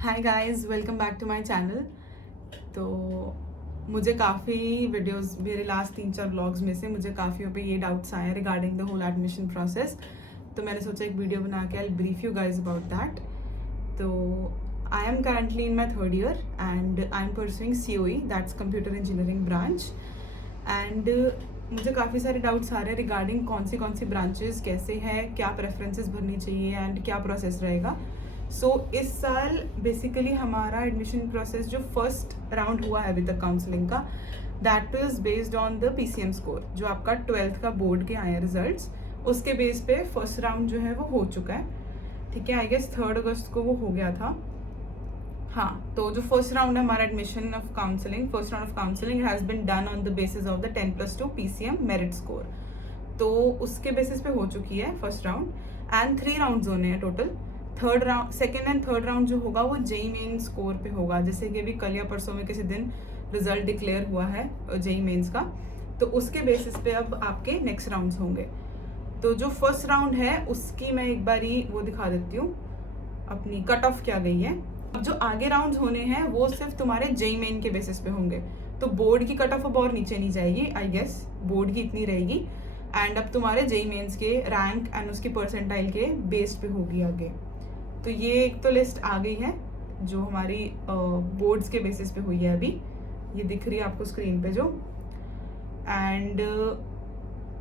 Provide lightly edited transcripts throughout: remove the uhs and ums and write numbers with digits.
Hi guys, welcome back to my channel. तो मुझे काफ़ी वीडियोस, मेरे लास्ट 3-4 व्लॉग्स में से मुझे काफ़ियों पे ये डाउट्स आए regarding the whole admission process. तो मैंने सोचा एक वीडियो बना के I brief you guys about that. तो I am currently in my third year and I am pursuing COE, that's computer engineering branch. And मुझे काफ़ी सारे डाउट्स आ रहे हैं रिगार्डिंग कौन सी ब्रांचेस कैसे हैं, क्या प्रेफरेंसेस भरनी चाहिए एंड क्या प्रोसेस रहेगा। इस साल बेसिकली हमारा एडमिशन प्रोसेस जो फर्स्ट राउंड हुआ है अभी तक काउंसलिंग का, that is based on the PCM score. जो आपका 12th का बोर्ड के आए हैं रिजल्ट्स, उसके बेस पे फर्स्ट राउंड जो है वो हो चुका है। ठीक है, आई गेस 3 अगस्त को वो हो गया था। हाँ, तो जो फर्स्ट राउंड है हमारा admission of counselling, first round of counselling has been done on the basis of the 10+2 PCM merit score. तो उसके बेसिस पे हो चुकी है फर्स्ट राउंड एंड 3 राउंड्स होने हैं total. Third round, second and third round जो होगा वो JEE मेंस स्कोर पे होगा। जैसे कि अभी कल या परसों में किसी दिन रिजल्ट डिक्लेयर हुआ है JEE मेंस का, तो उसके बेसिस पे अब आपके नेक्स्ट राउंड्स होंगे। तो जो फर्स्ट राउंड है उसकी मैं एक बारी वो दिखा देती हूँ, अपनी कट ऑफ क्या गई है। अब जो आगे राउंड्स होने हैं वो सिर्फ तुम्हारे JEE मेन के बेसिस पे होंगे। तो बोर्ड की कट ऑफ अब और नीचे नहीं जाएगी, आई गेस बोर्ड की इतनी रहेगी। एंड अब तुम्हारे JEE मेंस के रैंक एंड उसकी परसेंटाइल के बेस पे होगी आगे। तो ये एक तो लिस्ट आ गई है जो हमारी बोर्ड्स के बेसिस पे हुई है, अभी ये दिख रही है आपको स्क्रीन पे जो। एंड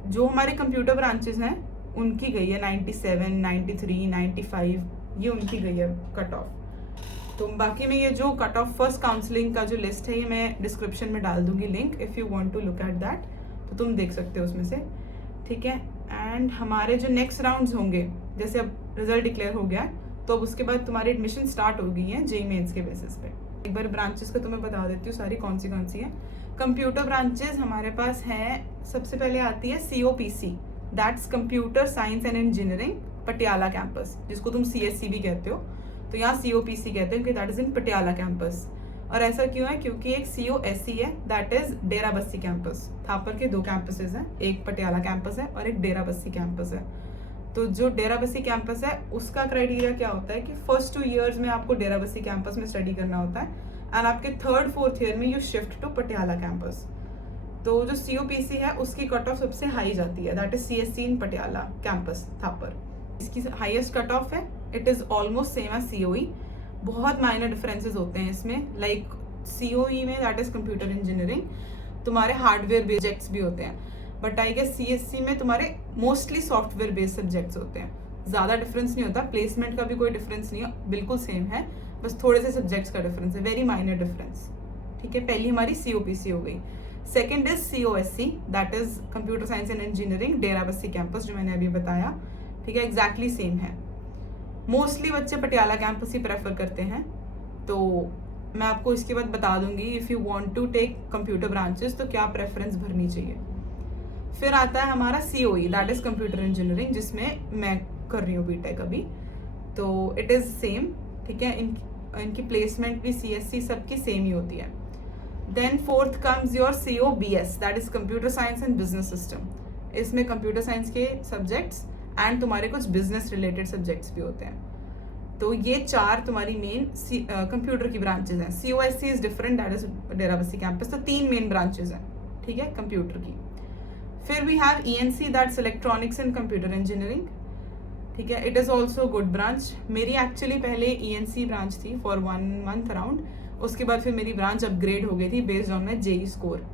जो हमारे कंप्यूटर ब्रांचेस हैं उनकी गई है 97, 93, 95, ये उनकी गई है कट ऑफ। तो बाकी में ये जो कट ऑफ फर्स्ट काउंसलिंग का जो लिस्ट है ये मैं डिस्क्रिप्शन में डाल दूंगी link, if you want to look at that, तो तुम देख सकते हो उसमें से। ठीक है, एंड हमारे जो नेक्स्ट राउंड्स होंगे, जैसे अब रिजल्ट डिक्लेयर हो गया है तो अब उसके बाद तुम्हारी एडमिशन स्टार्ट हो गई है JEE मेंस के बेसिस पे। एक बार ब्रांचेस का तुम्हें बता देती हूँ सारी कौन सी हैं। कंप्यूटर ब्रांचेस हमारे पास हैं, सबसे पहले आती है COPC, that's computer science and engineering Patiala campus, जिसको तुम CSC भी कहते हो। तो यहाँ COPC कहते हैं कि that is in Patiala campus. और ऐसा क्यों है? क्योंकि एक COSC है, that is Dera Bassi campus. Thapar के 2 कैंपसेस हैं, एक पटियाला कैंपस है और एक डेरा बस्सी कैंपस है। तो जो डेरा बस्सी कैंपस है उसका क्राइटेरिया क्या होता है कि फर्स्ट 2 ईयर्स में आपको डेरा बस्सी कैंपस में स्टडी करना होता है एंड आपके 3rd 4th ईयर में you shift to Patiala campus. तो जो COPC है उसकी कट ऑफ सबसे हाई जाती है, that is CSC in Patiala campus Thapar. इसकी हाईएस्ट कट ऑफ है, it is almost same as COE। बहुत माइनर डिफरेंसेस होते हैं इसमें, लाइक COE में दैट इज कंप्यूटर इंजीनियरिंग, तुम्हारे हार्डवेयर बेस्ड सब्जेक्ट्स भी होते हैं, बट आई गेस CSC में तुम्हारे मोस्टली सॉफ्टवेयर बेस्ड सब्जेक्ट्स होते हैं। ज़्यादा डिफरेंस नहीं होता, प्लेसमेंट का भी कोई डिफरेंस नहीं है, बिल्कुल सेम है, बस थोड़े से सब्जेक्ट्स का डिफरेंस है, वेरी माइनर डिफरेंस। ठीक है, पहली हमारी COPC हो गई। Second is COSC, that is computer science and engineering Dera Bassi campus, जो मैंने अभी बताया। ठीक है, एग्जैक्टली सेम है। मोस्टली बच्चे पटियाला कैंपस ही प्रेफर करते हैं। तो मैं आपको इसके बाद बता दूंगी if you want to take computer branches तो क्या प्रेफरेंस भरनी चाहिए। फिर आता है हमारा COE, that is computer engineering, जिसमें मैं कर रही हूँ BTech अभी। तो इट इज़ सेम। ठीक है, इनकी प्लेसमेंट भी CSC सबकी सेम ही होती है। Then fourth comes your COBS, that is computer science and business system. इसमें कंप्यूटर साइंस के सब्जेक्ट्स एंड तुम्हारे कुछ बिजनेस रिलेटेड सब्जेक्ट्स भी होते हैं। तो ये 4 तुम्हारी मेन कंप्यूटर की ब्रांचेज हैं। COSC is different, that is Dera Bassi campus. तो 3 मेन ब्रांचेज हैं, ठीक है, कंप्यूटर की। फिर we have ENC, that's electronics and computer engineering. ठीक है, it is also good branch. मेरी एक्चुअली पहले ENC ब्रांच थी फॉर 1 मंथ अराउंड, उसके बाद फिर मेरी ब्रांच अपग्रेड हो गई थी based on my JEE score.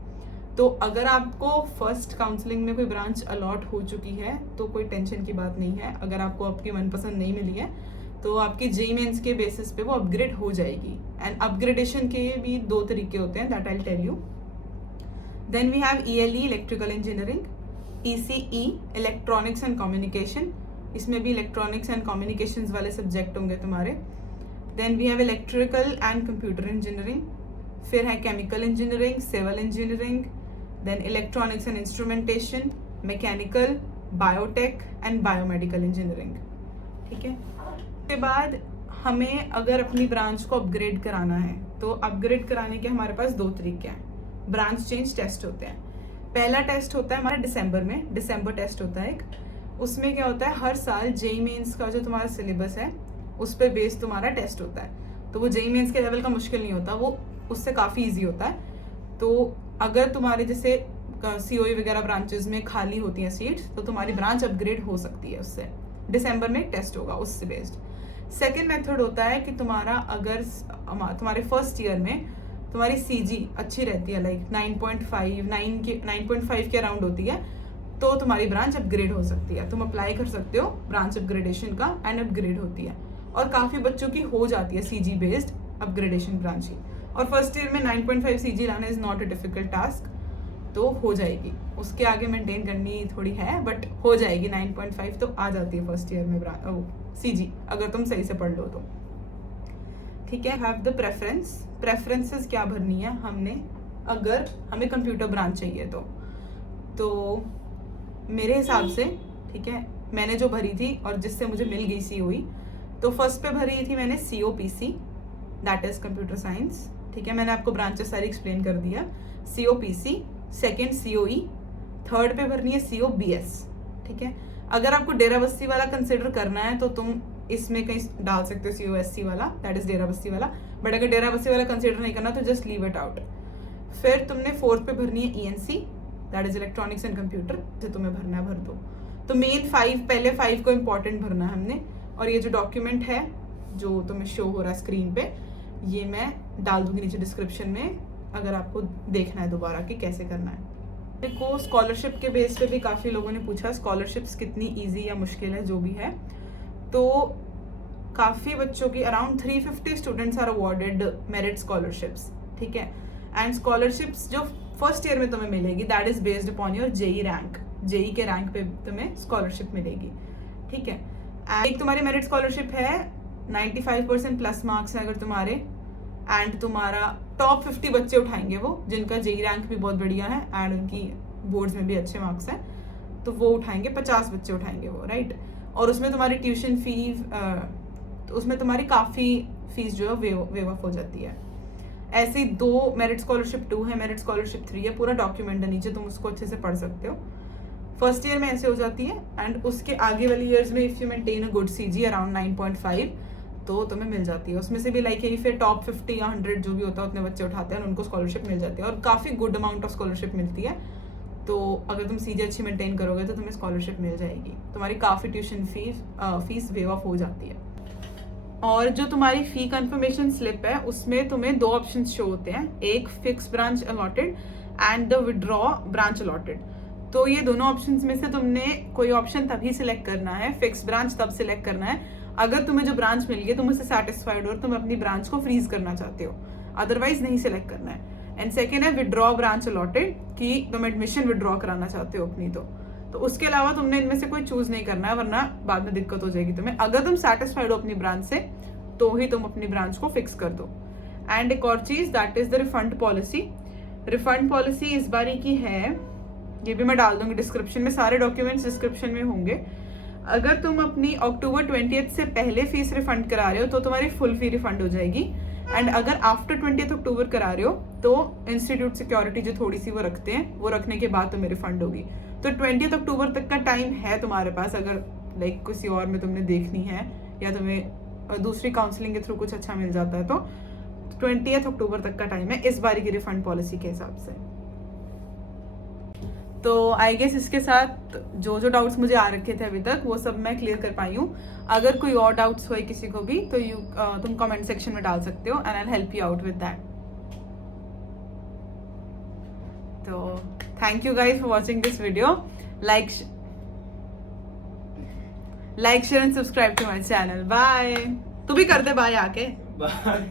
तो अगर आपको फर्स्ट काउंसलिंग में कोई ब्रांच अलॉट हो चुकी है तो कोई टेंशन की बात नहीं है। अगर आपको आपकी मनपसंद नहीं मिली है तो आपकी JEE मेंस के बेसिस पे वो अपग्रेड हो जाएगी। एंड अपग्रेडेशन के भी 2 तरीके होते हैं, that I tell you. Then we have ELE, electrical engineering, ECE, electronics and communication, इसमें भी इलेक्ट्रॉनिक्स एंड कम्युनिकेशंस वाले सब्जेक्ट होंगे तुम्हारे। Then we have electrical and computer engineering, फिर है chemical engineering, civil engineering, then electronics and instrumentation, mechanical, biotech and biomedical engineering. ठीक है, उसके बाद हमें अगर अपनी ब्रांच को अपग्रेड कराना है तो अपग्रेड कराने के हमारे पास 2 तरीके हैं। ब्रांच चेंज टेस्ट होते हैं। पहला टेस्ट होता है हमारा दिसंबर टेस्ट होता है एक। उसमें क्या होता है, हर साल JEE मेंस का जो तुम्हारा सिलेबस है उस पर बेस तुम्हारा टेस्ट होता है। तो वो जेईई मेंस के लेवल का मुश्किल नहीं होता, वो उससे काफ़ी ईजी होता है। तो अगर तुम्हारे जैसे सीओई वगैरह ब्रांचेस में खाली होती हैं सीट्स, तो तुम्हारी ब्रांच अपग्रेड हो सकती है उससे। दिसंबर में टेस्ट होगा उससे बेस्ड। सेकेंड मेथड होता है कि तुम्हारा अगर तुम्हारे फर्स्ट ईयर में तुम्हारी सीजी अच्छी रहती है, लाइक 9.5 के अराउंड होती है, तो तुम्हारी ब्रांच अपग्रेड हो सकती है। तुम अप्लाई कर सकते हो ब्रांच अपग्रेडेशन का एंड अपग्रेड होती है, और काफ़ी बच्चों की हो जाती है सीजी बेस्ड अपग्रेडेशन ब्रांच ही। और फर्स्ट ईयर में 9.5 सीजी लाना is not a difficult task, तो हो जाएगी। उसके आगे मेंटेन करनी थोड़ी है, बट हो जाएगी। 9.5 तो आ जाती है फर्स्ट ईयर में सीजी, अगर तुम सही से पढ़ लो तो। ठीक है, हैव द प्रेफरेंसेस क्या भरनी है हमने, अगर हमें कंप्यूटर ब्रांच चाहिए तो मेरे हिसाब से, ठीक है, मैंने जो भरी थी और जिससे मुझे मिल गई सीओई, तो फर्स्ट पे भरी थी मैंने COPC, that is computer science. ठीक है, मैंने आपको ब्रांचेस सारी एक्सप्लेन कर दिया। COPC, सेकेंड COE, थर्ड पे भरनी है COBS। ठीक है, अगर आपको डेरा बस्सी वाला कंसिडर करना है तो तुम इसमें कहीं डाल सकते हो COSC वाला, दैट इज डेरा बस्सी वाला। बट अगर डेरा बस्सी वाला कंसिडर नहीं करना तो जस्ट लीव इट आउट। फिर तुमने फोर्थ पे भरनी है ENC, that is electronics and computer, जो तुम्हें भरना है भर दो। तो मेन 5, पहले 5 को इम्पोर्टेंट भरना है हमने। और ये जो डॉक्यूमेंट है जो तुम्हें शो हो रहा है स्क्रीन पे, ये मैं डाल दूंगी नीचे डिस्क्रिप्शन में, अगर आपको देखना है दोबारा कि कैसे करना है। देखो, स्कॉलरशिप के बेस पे भी काफ़ी लोगों ने पूछा स्कॉलरशिप्स कितनी इजी या मुश्किल है, जो भी है। तो काफ़ी बच्चों की around 350 students are awarded merit scholarships. ठीक है, एंड स्कॉलरशिप्स जो फर्स्ट ईयर में तुम्हें मिलेगी that is based upon your JEE rank. JEE के रैंक पे तुम्हें स्कॉलरशिप मिलेगी। ठीक है, एक तुम्हारी मेरिट स्कॉलरशिप है 95% प्लस मार्क्स है अगर तुम्हारे, एंड तुम्हारा टॉप 50 बच्चे उठाएंगे वो, जिनका जेई रैंक भी बहुत बढ़िया है एंड उनकी बोर्ड्स में भी अच्छे मार्क्स हैं, तो वो उठाएंगे, 50 बच्चे उठाएंगे वो, राइट। और उसमें तुम्हारी ट्यूशन फीस, उसमें तुम्हारी काफ़ी फीस जो है वेव ऑफ हो जाती है। ऐसे ही 2 मेरिट स्कॉलरशिप 2 है, मेरिट स्कॉलरशिप 3 है, पूरा डॉक्यूमेंट है नीचे, तुम उसको अच्छे से पढ़ सकते हो। फर्स्ट ईयर में ऐसे हो जाती है, एंड उसके आगे वाली ईयर्स में if you maintain a good CG around 9.5 तो तुम्हें मिल जाती है। उसमें से भी लाइक यही फिर टॉप 50 या 100 जो भी होता है उतने बच्चे उठाते हैं, उनको स्कॉलरशिप मिल जाती है, और काफ़ी गुड अमाउंट ऑफ स्कॉलरशिप मिलती है। तो अगर तुम सीजी अच्छी मेंटेन करोगे तो तुम्हें स्कॉलरशिप मिल जाएगी, तुम्हारी काफ़ी ट्यूशन फीस वेव ऑफ हो जाती है। और जो तुम्हारी फ़ी कंफर्मेशन स्लिप है उसमें तुम्हें 2 ऑप्शंस शो होते हैं, एक fix branch allotted and the withdraw branch allotted. तो ये दोनों ऑप्शंस में से तुमने कोई ऑप्शन तभी सिलेक्ट करना है, फिक्स ब्रांच तब सिलेक्ट करना है अगर तुम्हें जो ब्रांच मिल गई तुम उससे सेटिस्फाइड हो और तुम अपनी ब्रांच को फ्रीज करना चाहते हो, अदरवाइज नहीं सिलेक्ट करना है। एंड सेकेंड है विड्रॉ ब्रांच अलॉटेड, कि तुम एडमिशन विड्रॉ कराना चाहते हो अपनी, तो उसके अलावा तुमने इनमें से कोई चूज नहीं करना है, वरना बाद में दिक्कत हो जाएगी तुम्हें। अगर तुम सेटिस्फाइड हो अपनी ब्रांच से तो ही तुम अपनी ब्रांच को फिक्स कर दो। एंड एक और चीज, that is the refund policy. Refund policy इस बारी की है, ये भी मैं डाल दूंगी डिस्क्रिप्शन में, सारे डॉक्यूमेंट्स डिस्क्रिप्शन में होंगे। अगर तुम अपनी अक्टूबर 20 से पहले फीस रिफंड करा रहे हो तो तुम्हारी फुल फी रिफंड हो जाएगी, एंड अगर आफ्टर 20 अक्टूबर करा रहे हो तो इंस्टीट्यूट सिक्योरिटी जो थोड़ी सी वो रखते हैं, वो रखने के बाद तुम्हें रिफंड होगी। तो 20 अक्टूबर तक का टाइम है तुम्हारे पास, अगर लाइक किसी और में तुमने देखनी है या तुम्हें दूसरी काउंसलिंग के थ्रू कुछ अच्छा मिल जाता है तो 20 अक्टूबर तक का टाइम है इस बारी की रिफंड पॉलिसी के हिसाब से। तो आई गेस इसके साथ जो जो डाउट्स मुझे आ रखे थे अभी तक वो सब मैं क्लियर कर पाई हूँ। अगर कोई और डाउट्स हुए किसी को भी तो तुम कमेंट सेक्शन में डाल सकते हो and I will help you out with that. तो thank you guys for watching this video. Like share and subscribe to my channel. Bye. तू भी कर दे बाय आके। बाय।